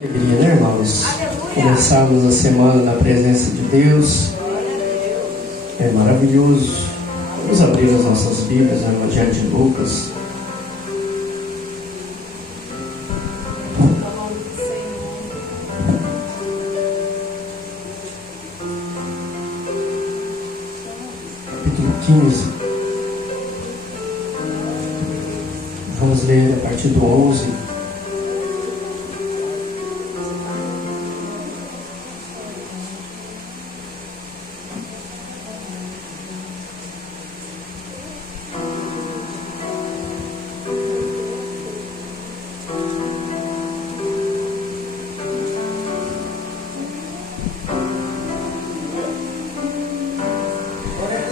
Alegria, né, irmãos? Começarmos a semana na presença de Deus é maravilhoso. Vamos abrir as nossas Bíblias no Evangelho de Lucas. Capítulo 15. Vamos ler a partir do 11.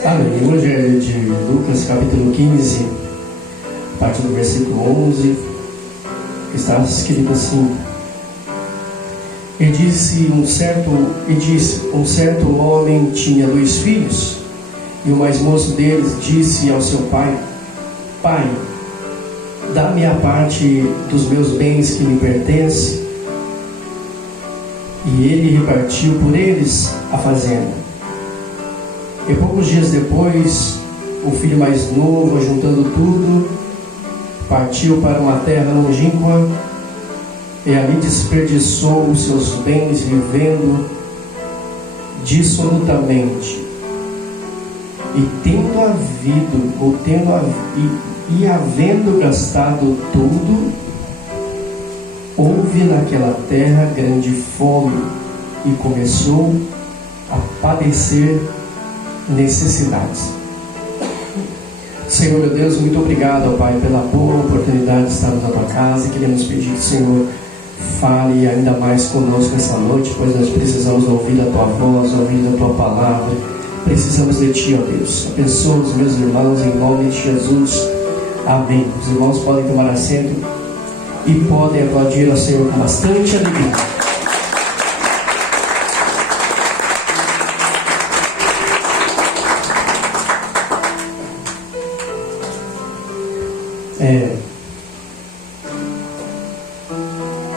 O Evangelho de Lucas, capítulo 15, a partir do versículo 11, que está escrito assim: E disse um certo homem tinha 2 filhos, e o mais moço deles disse ao seu pai: Pai, dá-me a parte dos meus bens que me pertence. E ele repartiu por eles a fazenda. E poucos dias depois, o filho mais novo, juntando tudo, partiu para uma terra longínqua e ali desperdiçou os seus bens, vivendo dissolutamente. E havendo gastado tudo, houve naquela terra grande fome e começou a padecer necessidades. Senhor, meu Deus, muito obrigado, ó Pai, pela boa oportunidade de estarmos na Tua casa, e queremos pedir que o Senhor fale ainda mais conosco essa noite, pois nós precisamos ouvir a Tua voz, ouvir a Tua palavra. Precisamos de Ti, ó Deus. Abençoa os meus irmãos em nome de Jesus. Amém. Os irmãos podem tomar assento e podem aplaudir ao Senhor com bastante alegria.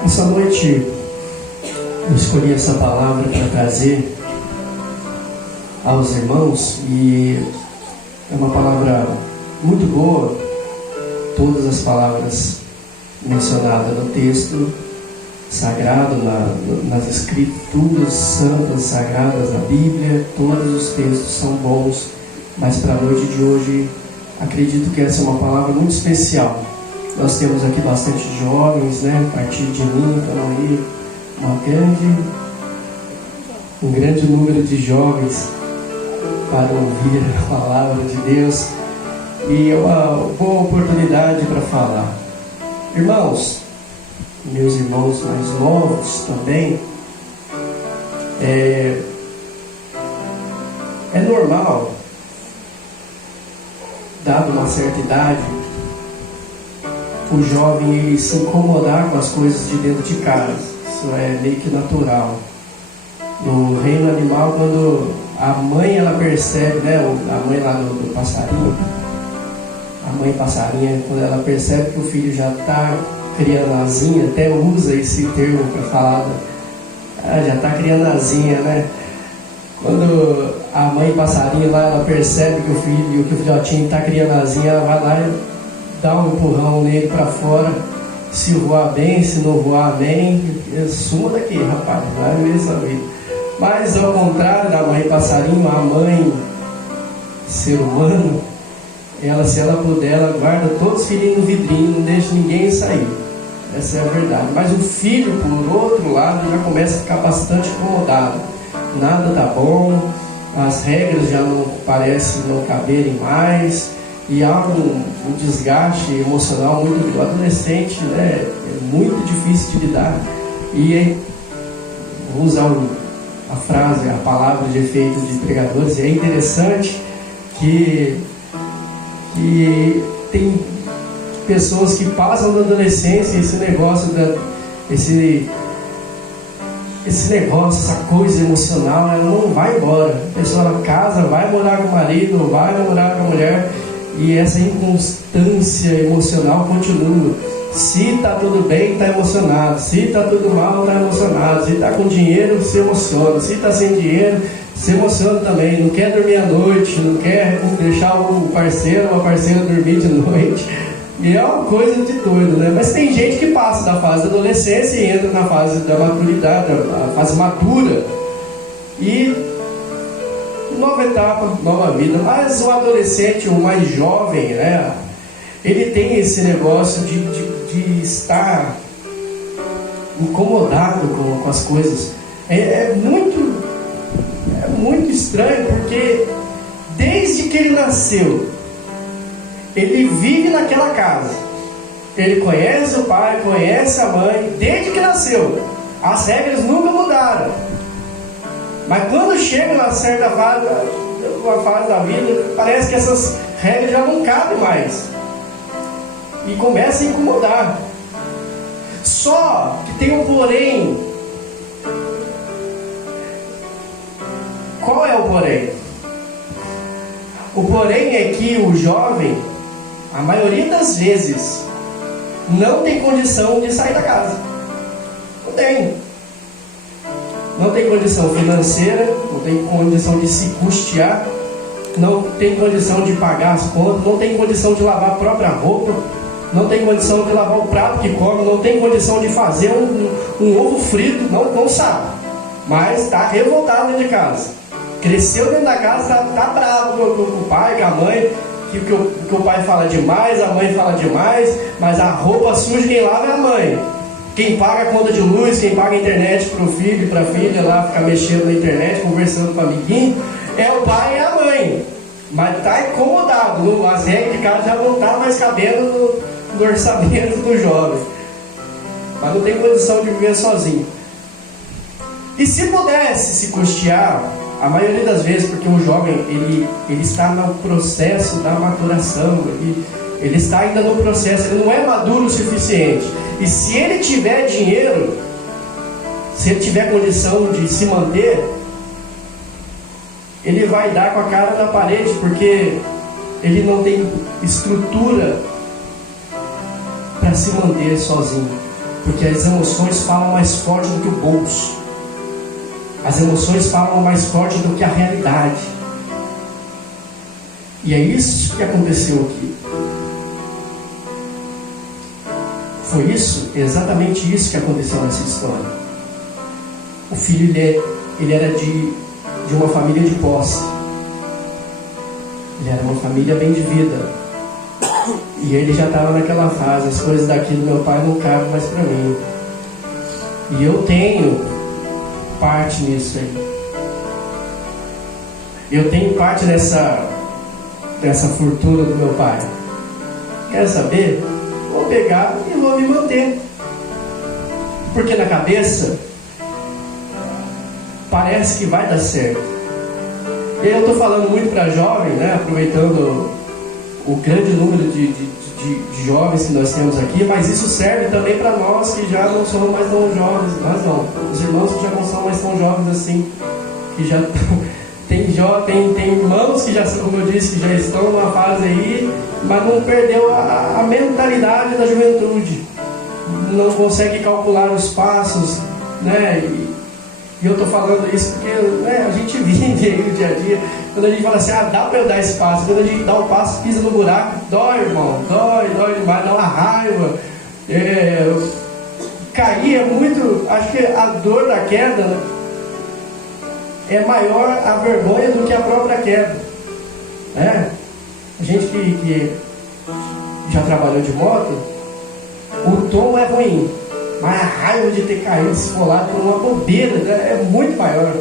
Essa noite eu escolhi essa palavra para trazer aos irmãos, e é uma palavra muito boa. Todas as palavras mencionadas no texto sagrado, nas escrituras santas, sagradas da Bíblia, todos os textos são bons, mas para a noite de hoje acredito que essa é uma palavra muito especial. Nós temos aqui bastante jovens, né? A partir de mim, então aí um grande número de jovens para ouvir a palavra de Deus, e é uma boa oportunidade para falar. Irmãos, meus irmãos mais novos também, é normal, dado uma certa idade, o jovem ele se incomodar com as coisas de dentro de casa. Isso é meio que natural. No reino animal, quando a mãe ela percebe, né, a mãe lá do passarinho, a mãe passarinha, quando ela percebe que o filho já está criando asinha, até usa esse termo para falar, já está criando asinha, né? Quando a mãe passarinho lá, ela percebe que o filhotinho está criando asinha, ela vai lá e dá um empurrão nele para fora. Se voar bem, se não voar bem, suma daqui, rapaz, vai ver essa vida. Mas ao contrário da mãe passarinho, a mãe ser humano, ela, se ela puder, ela guarda todos os filhinhos no vidrinho, não deixa ninguém sair. Essa é a verdade. Mas o filho, por outro lado, já começa a ficar bastante incomodado. Nada tá bom, as regras já não parecem não caberem mais, e há um desgaste emocional muito. O adolescente, né, é muito difícil de lidar. E vou usar a frase, a palavra de efeito de pregadores. É interessante que tem pessoas que passam da adolescência, esse negócio, essa coisa emocional, ela não vai embora. A pessoa casa, vai morar com o marido, vai morar com a mulher, e essa inconstância emocional continua. Se está tudo bem, está emocionado. Se está tudo mal, está emocionado. Se está com dinheiro, se emociona. Se está sem dinheiro, se emociona também. Não quer dormir à noite, não quer deixar um parceiro, uma parceira dormir de noite. E é uma coisa de doido, né? Mas tem gente que passa da fase da adolescência e entra na fase da maturidade, a fase madura. E nova etapa, nova vida. Mas o adolescente, o mais jovem, né? Ele tem esse negócio de estar incomodado com as coisas. É muito estranho, porque desde que ele nasceu, ele vive naquela casa. Ele conhece o pai, conhece a mãe, desde que nasceu. As regras nunca mudaram. Mas quando chega uma certa fase, uma fase da vida, parece que essas regras já não cabem mais. E começa a incomodar. Só que tem um porém. Qual é o porém? O porém é que o jovem, a maioria das vezes, não tem condição de sair da casa. Não tem. Não tem condição financeira, não tem condição de se custear, não tem condição de pagar as contas, não tem condição de lavar a própria roupa, não tem condição de lavar o prato que come, não tem condição de fazer um ovo frito, não sabe. Mas está revoltado dentro de casa. Cresceu dentro da casa, está bravo com o pai, com a mãe, que o pai fala demais, a mãe fala demais, mas a roupa suja quem lava é a mãe. Quem paga a conta de luz, quem paga a internet para o filho e para a filha lá ficar mexendo na internet, conversando com o amiguinho, é o pai e a mãe. Mas está incomodado, as regras de casa já não estão mais cabendo no orçamento do jovem. Mas não tem condição de viver sozinho. E se pudesse se custear, a maioria das vezes, porque o jovem ele está no processo da maturação, ele está ainda no processo, ele não é maduro o suficiente. E se ele tiver dinheiro, se ele tiver condição de se manter, ele vai dar com a cara na parede, porque ele não tem estrutura para se manter sozinho. Porque as emoções falam mais forte do que o bolso. As emoções falam mais forte do que a realidade. E é isso que aconteceu aqui. Foi isso, exatamente isso que aconteceu nessa história. O filho, ele era de uma família de posse. Ele era uma família bem de vida. E ele já estava naquela fase, as coisas daqui do meu pai não cabem mais para mim. E eu tenho parte nisso aí. Eu tenho parte nessa fortuna do meu pai. Quer saber? Vou pegar e vou me manter. Porque na cabeça parece que vai dar certo. E aí eu estou falando muito para jovem, né? Aproveitando o grande número de jovens que nós temos aqui, mas isso serve também para nós que já não somos mais tão jovens. Nós não, os irmãos que já não são mais tão jovens assim, que já tem irmãos que já, como eu disse, que já estão numa fase aí, mas não perdeu a mentalidade da juventude, não consegue calcular os passos, né? E eu estou falando isso porque, né, a gente vive aí no dia a dia. Quando a gente fala assim, dá para eu dar espaço. Quando a gente dá o passo, pisa no buraco, dói, irmão, dói demais, dá uma raiva. Cair é muito. Acho que a dor da queda é maior a vergonha do que a própria queda, né? A gente que já trabalhou de moto, o tom é ruim, mas a raiva de ter caído esfolado por uma bobeira, né, é muito maior.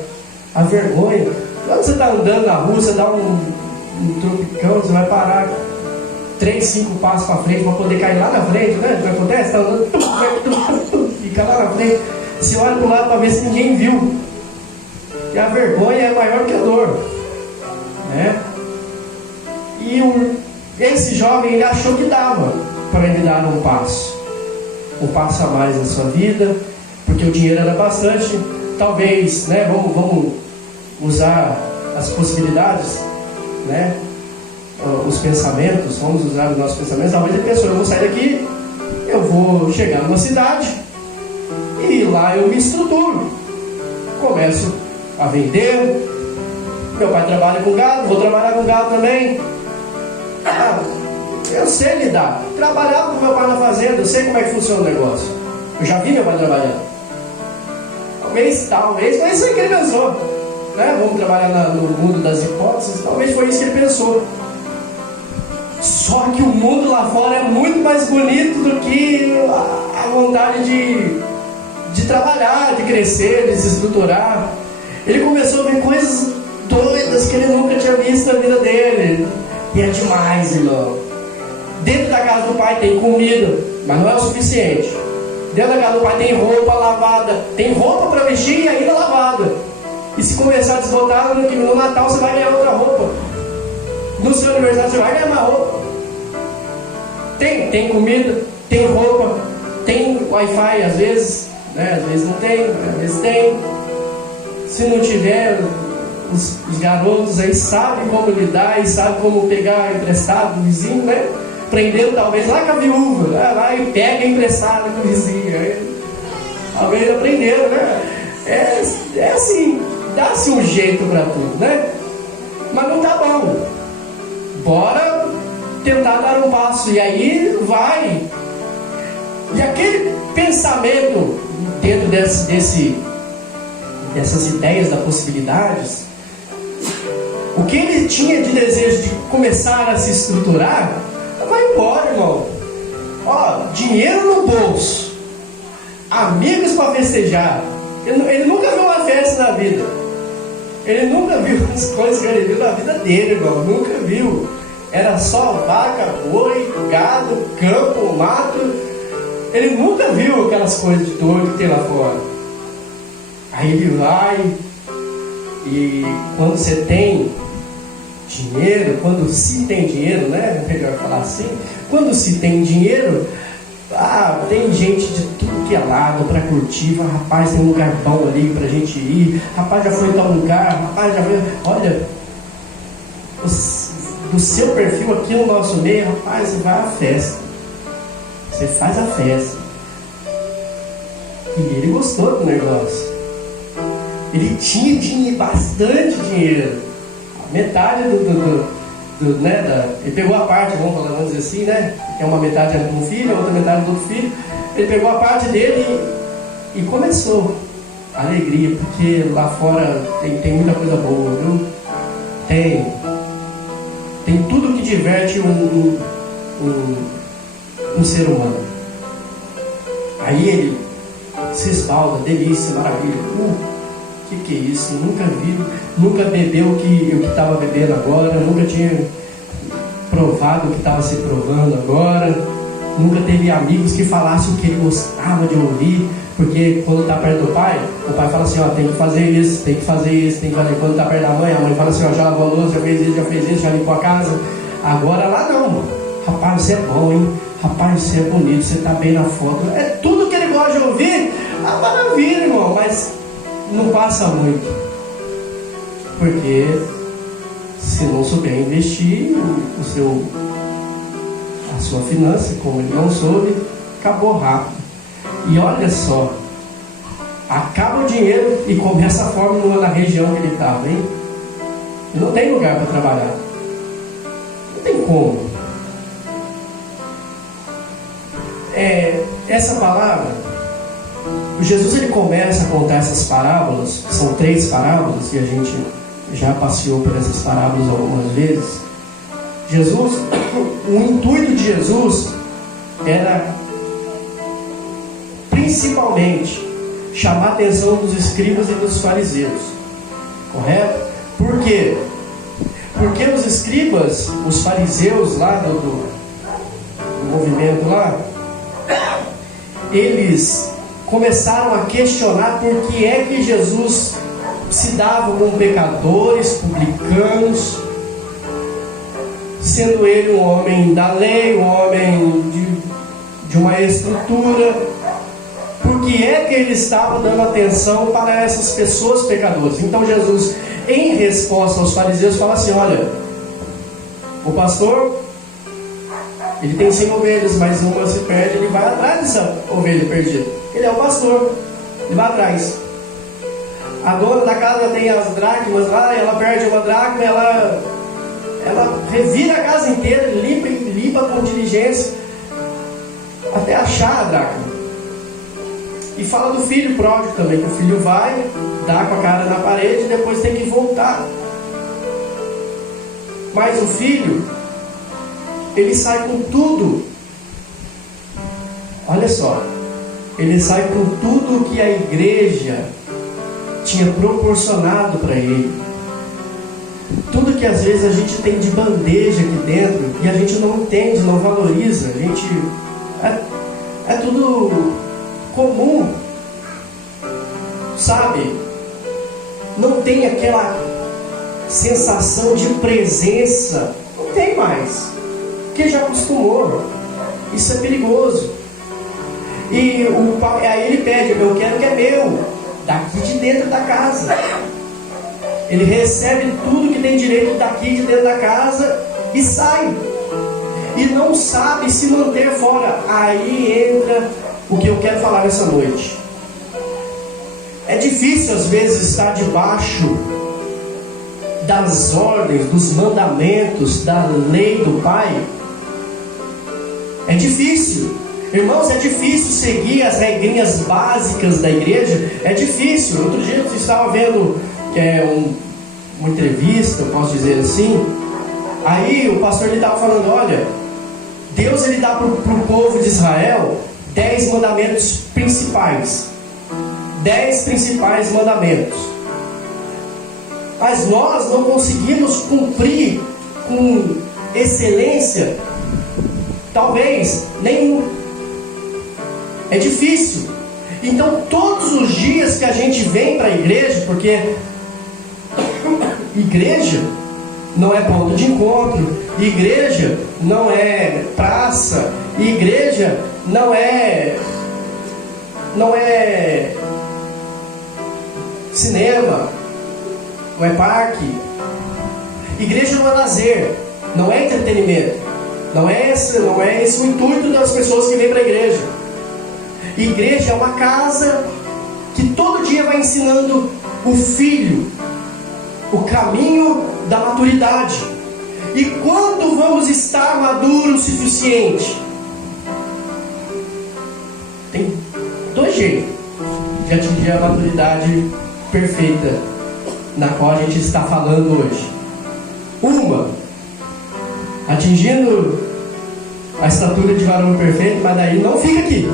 A vergonha. Quando você está andando na rua, você dá um tropicão, você vai parar 3, 5 passos para frente para poder cair lá na frente, né? O que acontece? Está andando, fica lá na frente. Você olha para o lado para ver se ninguém viu. E a vergonha é maior que a dor, né? E esse jovem, ele achou que dava para ele dar um passo a mais na sua vida, porque o dinheiro era bastante. Talvez, né, vamos usar as possibilidades, né, os pensamentos, vamos usar os nossos pensamentos. Talvez ele pensou, eu vou sair daqui, eu vou chegar numa cidade e lá eu me estruturo. Começo a vender. Meu pai trabalha com gado, vou trabalhar com gado também. Eu sei lidar. Trabalhava com meu pai na fazenda, eu sei como é que funciona o negócio. Eu já vi meu pai trabalhando. Talvez foi isso que ele pensou, né? Vamos trabalhar no mundo das hipóteses. Talvez foi isso que ele pensou. Só que o mundo lá fora é muito mais bonito do que a vontade de trabalhar, de crescer, de se estruturar. Ele começou a ver coisas doidas que ele nunca tinha visto na vida dele. E é demais, irmão. Dentro da casa do pai tem comida, mas não é o suficiente. Dentro da casa do pai tem roupa lavada, tem roupa para vestir e ainda lavada. E se começar a desbotar, no Natal você vai ganhar outra roupa. No seu aniversário você vai ganhar uma roupa. Tem comida, tem roupa, tem Wi-Fi às vezes, né? Às vezes não tem, às vezes tem. Se não tiver, os garotos aí sabem como lidar e sabem como pegar emprestado do vizinho, né? Aprendendo talvez lá com a viúva, né? Lá e pega emprestado com o vizinho. Aí, talvez aprenderam, né? É assim, dá-se um jeito para tudo, né? Mas não tá bom. Bora tentar dar um passo. E aí vai. E aquele pensamento dentro dessas ideias das possibilidades, o que ele tinha de desejo de começar a se estruturar, vai embora, irmão. Ó, dinheiro no bolso, amigos para festejar. Ele nunca viu uma festa na vida. Ele nunca viu as coisas que ele viu na vida dele, irmão. Nunca viu. Era só vaca, boi, gado, campo, mato. Ele nunca viu aquelas coisas de doido que tem lá fora. Aí ele vai, e quando você tem dinheiro, quando se tem dinheiro, né? Melhor falar assim, quando se tem dinheiro, tem gente de tudo que é lado para curtir. Rapaz, tem um lugar bom ali pra gente ir. Rapaz, já foi em tal lugar. Rapaz, já foi. Olha, do seu perfil aqui no nosso meio, rapaz, você vai à festa. Você faz a festa. E ele gostou do negócio. Ele tinha bastante dinheiro. Metade ele pegou a parte, vamos dizer assim, né? É uma metade de um filho, a outra metade do outro filho. Ele pegou a parte dele e começou a alegria, porque lá fora tem muita coisa boa, viu? Tem tudo que diverte um ser humano. Aí ele se esbalda, delícia, maravilha. Que é isso? Nunca bebeu o que eu estava bebendo agora, nunca tinha provado o que estava se provando agora, nunca teve amigos que falassem o que ele gostava de ouvir, porque quando está perto do pai, o pai fala assim, ó, tem que fazer isso, tem que fazer isso, tem que fazer. Quando está perto da mãe, a mãe fala assim, ó, já lavou a louça, já fez isso, já limpou a casa. Agora lá não. Rapaz, você é bom, hein? Rapaz, você é bonito, você está bem na foto. É tudo que ele gosta de ouvir. Maravilha, irmão, mas não passa muito, porque se não souber investir a sua finança, como ele não soube, acabou rápido. E olha só, acaba o dinheiro e começa a fome na região que ele estava, hein? E não tem lugar para trabalhar, não tem como. Essa palavra, Jesus ele começa a contar essas parábolas, são 3 parábolas, e a gente já passeou por essas parábolas algumas vezes. O intuito de Jesus era principalmente chamar a atenção dos escribas e dos fariseus, correto? Por quê? Porque os escribas, os fariseus lá do movimento lá, eles começaram a questionar por que é que Jesus se dava com pecadores, publicanos, sendo ele um homem da lei, um homem de uma estrutura. Por que é que ele estava dando atenção para essas pessoas pecadoras? Então Jesus, em resposta aos fariseus, fala assim, olha, o pastor Ele tem 100 ovelhas, mas uma se perde, ele vai atrás dessa ovelha perdida. Ele é o pastor, ele vai atrás. A dona da casa tem as dracmas lá, ela perde uma dracma, ela revira a casa inteira, limpa com diligência, até achar a dracma. E fala do filho pródigo também, que o filho vai, dá com a cara na parede e depois tem que voltar. Mas o filho, ele sai com tudo. Olha só, ele sai com tudo que a igreja tinha proporcionado para ele. Tudo que às vezes a gente tem de bandeja aqui dentro e a gente não entende, não valoriza. A gente é tudo comum, sabe? Não tem aquela sensação de presença, não tem mais, porque já acostumou. Isso é perigoso. E aí ele pede: eu quero que é meu, daqui de dentro da casa. Ele recebe tudo que tem direito daqui de dentro da casa e sai, e não sabe se manter fora. Aí entra o que eu quero falar essa noite. É difícil às vezes estar debaixo das ordens, dos mandamentos, da lei do Pai. É difícil, irmãos, é difícil seguir as regrinhas básicas da igreja. É difícil. Outro dia eu estava vendo uma entrevista, eu posso dizer assim. Aí o pastor estava falando: olha, Deus ele dá para o povo de Israel 10 mandamentos principais. 10 principais mandamentos. Mas nós não conseguimos cumprir com excelência, talvez nenhum. É difícil. Então todos os dias que a gente vem para a igreja, porque igreja não é ponto de encontro, igreja não é praça, igreja não é cinema, não é parque. Igreja não é lazer, não é entretenimento. Não é esse o intuito das pessoas que vêm para a igreja. Igreja é uma casa que todo dia vai ensinando o filho o caminho da maturidade. E quando vamos estar maduros o suficiente? Tem 2 jeitos de atingir a maturidade perfeita, na qual a gente está falando hoje. Uma, atingindo a estatura de varão perfeito, mas daí não fica aqui,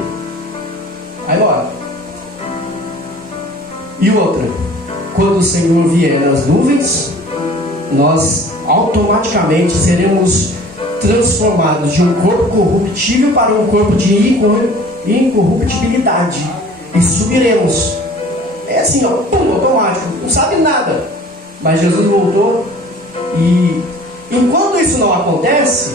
vai embora. E outra, quando o Senhor vier nas nuvens, nós automaticamente seremos transformados de um corpo corruptível para um corpo de incorruptibilidade, e subiremos. É assim, ó, pum, automático, não sabe nada. Mas Jesus voltou, e enquanto isso não acontece,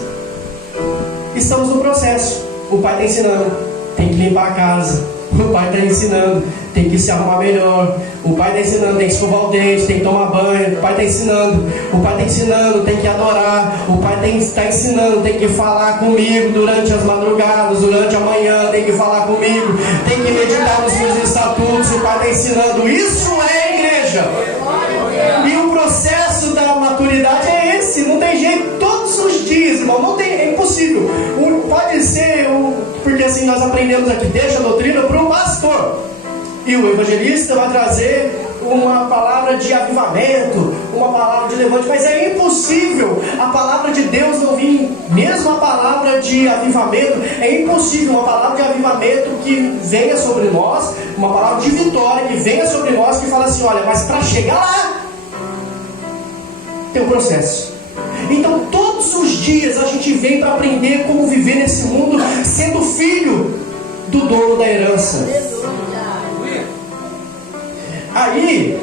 estamos no processo. O Pai está ensinando, tem que limpar a casa. O Pai está ensinando, tem que se arrumar melhor. O Pai está ensinando, tem que escovar o dente, tem que tomar banho. O Pai está ensinando, tem que adorar. O Pai está ensinando, tem que falar comigo durante as madrugadas, durante a manhã, tem que falar comigo, tem que meditar nos meus estatutos. O Pai está ensinando. Isso é igreja. E o processo da maturidade é esse, não tem jeito, todos os dias, irmão, não tem, é impossível. Pode ser, porque assim nós aprendemos aqui, deixa a doutrina para o pastor, e o evangelista vai trazer uma palavra de avivamento, uma palavra de levante, mas é impossível a palavra de Deus não vir, mesmo a palavra de avivamento, é impossível uma palavra de avivamento que venha sobre nós, uma palavra de vitória que venha sobre nós, que fala assim: olha, mas para chegar lá tem um processo. Então todos os dias a gente vem para aprender como viver nesse mundo, sendo filho do dono da herança. Aí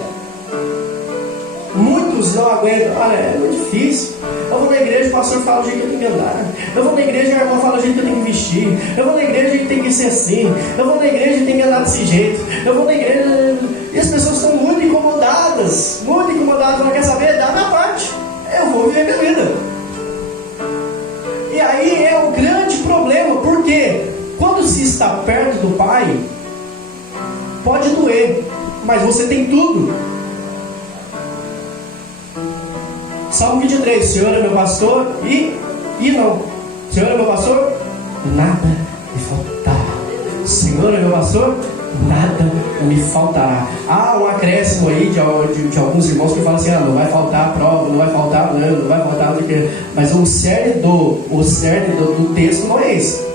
muitos não aguentam. Olha, é muito difícil. Eu vou na igreja, o pastor fala o jeito que eu tenho que andar. Eu vou na igreja, a irmã fala o jeito que eu tenho que vestir. Eu vou na igreja e tem que ser assim. Eu vou na igreja e tem que andar desse jeito. Eu vou na igreja. E as pessoas estão muito incomodadas. Não quer saber? Dá minha parte. Eu vou viver minha vida. E aí é o grande mas você tem tudo. Salmo 23, Senhor é meu pastor não. Senhor é meu pastor, nada me faltará. Senhor é meu pastor, nada me faltará. Há um acréscimo aí de alguns irmãos que falam assim: não vai faltar a prova, não vai faltar não vai faltar o que. Mas o cerne do texto não é esse.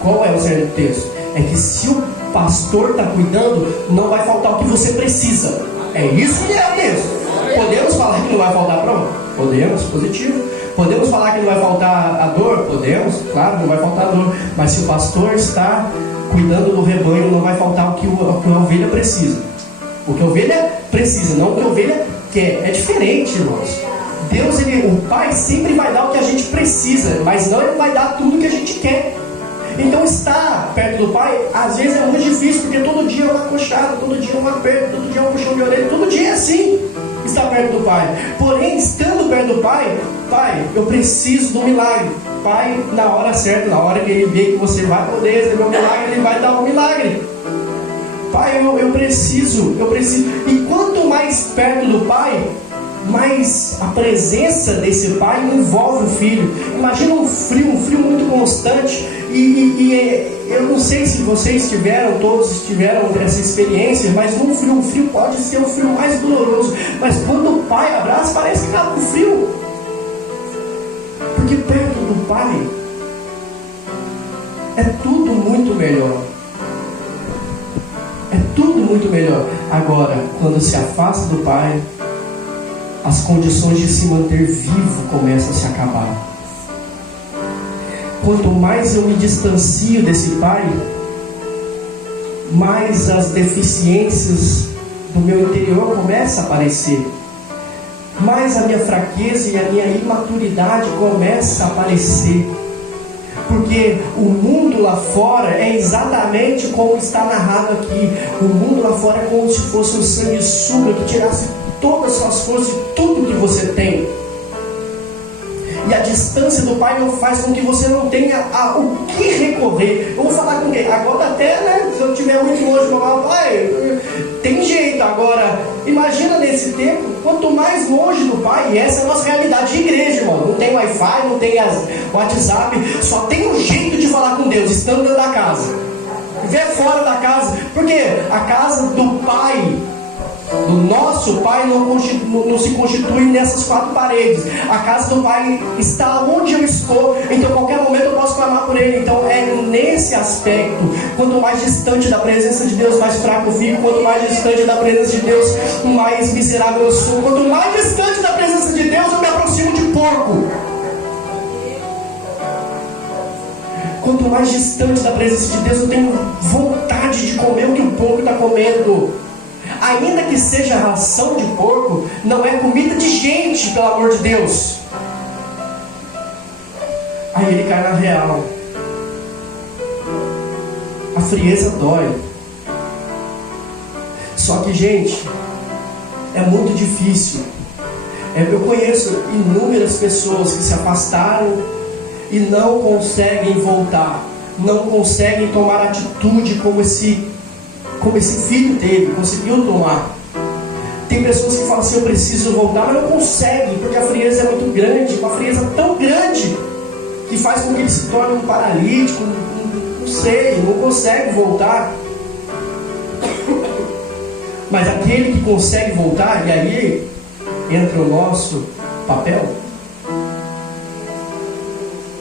Qual é o cerne do texto? É que se o pastor está cuidando, não vai faltar o que você precisa. É isso que é o texto. Podemos falar que não vai faltar a prova? Podemos, positivo. Podemos falar que não vai faltar a dor? Podemos, claro, não vai faltar a dor. Mas se o pastor está cuidando do rebanho, não vai faltar o que a ovelha precisa. O que a ovelha precisa, não o que a ovelha quer. É diferente, irmãos. Deus, o Pai sempre vai dar o que a gente precisa, mas não Ele vai dar tudo que a gente quer. Então estar perto do Pai, às vezes é muito difícil, porque todo dia é uma coxada, todo dia é um aperto, todo dia é um puxão de orelha, todo dia é assim, estar perto do Pai. Porém, estando perto do Pai, Pai, eu preciso do milagre. Pai, na hora certa, na hora que Ele vê que você vai poder receber o milagre, Ele vai dar o milagre. Pai, eu preciso. E quanto mais perto do Pai, mais a presença desse Pai envolve o filho. Imagina um frio muito constante. E eu não sei se todos tiveram essa experiência, mas um frio pode ser o frio mais doloroso. Mas quando o Pai abraça, parece que está com frio. Porque perto do Pai é tudo muito melhor. É tudo muito melhor. Agora, quando se afasta do Pai, as condições de se manter vivo começam a se acabar. Quanto mais eu me distancio desse Pai, mais as deficiências do meu interior começam a aparecer. Mais a minha fraqueza e a minha imaturidade começa a aparecer. Porque o mundo lá fora é exatamente como está narrado aqui. O mundo lá fora é como se fosse um sanguessuga que tirasse todas as suas forças e tudo que você tem. E a distância do Pai não faz com que você não tenha o que recorrer. Eu vou falar com quem? Agora até, né? Se eu estiver muito longe, eu vou falar: Pai, tem jeito. Agora, imagina nesse tempo, quanto mais longe do Pai, e essa é a nossa realidade de igreja, irmão. Não tem Wi-Fi, não tem WhatsApp, só tem um jeito de falar com Deus, estando dentro da casa. Ver fora da casa, porque a casa do Pai, do nosso Pai, não se constitui nessas quatro paredes. A casa do Pai está onde eu estou, então a qualquer momento eu posso clamar por Ele. Então é nesse aspecto. Quanto mais distante da presença de Deus, mais fraco eu fico. Quanto mais distante da presença de Deus, mais miserável eu sou. Quanto mais distante da presença de Deus, eu me aproximo de porco. Quanto mais distante da presença de Deus, eu tenho vontade de comer o que o porco está comendo. Ainda que seja ração de porco, não é comida de gente, pelo amor de Deus. Aí ele cai na real. A frieza dói. Só que, gente, é muito difícil. Eu conheço inúmeras pessoas que se afastaram e não conseguem voltar, não conseguem tomar atitude como esse filho dele conseguiu tomar. Tem pessoas que falam assim: eu preciso voltar, mas não conseguem, porque a frieza é muito grande, uma frieza tão grande que faz com que ele se torne um paralítico, não consegue voltar. Mas aquele que consegue voltar, e aí entra o nosso papel.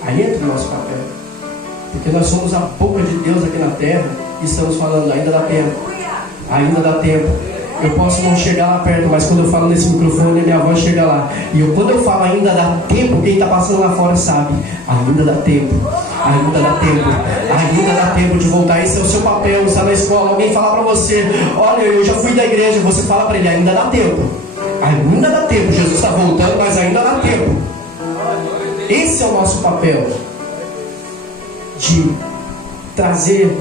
Aí entra o nosso papel, porque nós somos a boca de Deus aqui na terra. Estamos falando: ainda dá tempo, ainda dá tempo. Eu posso não chegar lá perto, mas quando eu falo nesse microfone, a minha voz chega lá. E quando eu falo ainda dá tempo, quem está passando lá fora sabe: ainda dá tempo, ainda dá tempo, ainda dá tempo de voltar. Esse é o seu papel. Está na escola, alguém falar para você: olha, eu já fui da igreja. Você fala para ele: ainda dá tempo, ainda dá tempo. Jesus está voltando, mas ainda dá tempo. Esse é o nosso papel, de trazer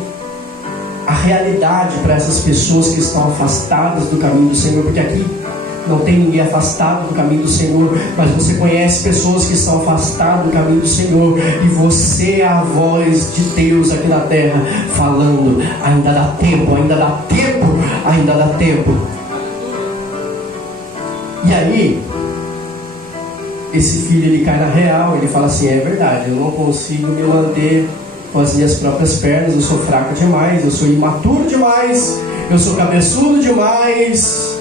a realidade para essas pessoas que estão afastadas do caminho do Senhor. Porque aqui não tem ninguém afastado do caminho do Senhor, mas você conhece pessoas que estão afastadas do caminho do Senhor, e você é a voz de Deus aqui na terra, falando: ainda dá tempo, ainda dá tempo, ainda dá tempo. E aí, esse filho ele cai na real, ele fala assim: é verdade, eu não consigo me manter com as minhas próprias pernas, eu sou fraco demais, eu sou imaturo demais, eu sou cabeçudo demais,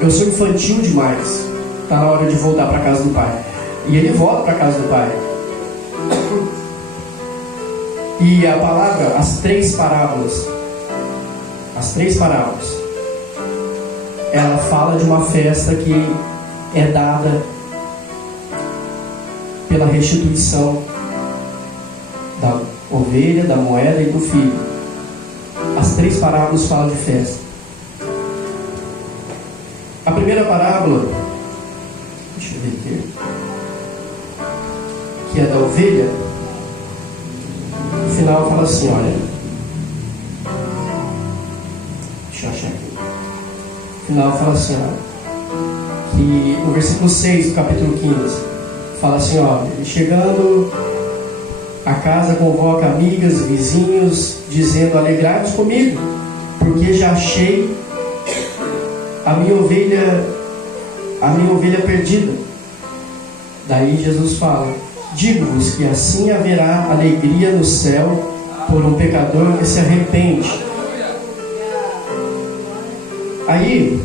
eu sou infantil demais. Está na hora de voltar para a casa do pai. E ele volta para a casa do pai. E a palavra, as três parábolas, ela fala de uma festa que é dada pela restituição da ovelha, da moeda e do filho. As três parábolas falam de festa. A primeira parábola, deixa eu ver aqui, que é da ovelha, no final fala assim, olha, deixa eu achar aqui. No final fala assim, ó, que no versículo 6 do capítulo 15, fala assim, ó, chegando a casa convoca amigas, vizinhos, dizendo: alegrai-vos comigo, porque já achei a minha ovelha perdida. Daí Jesus fala: digo-vos que assim haverá alegria no céu por um pecador que se arrepende. Aí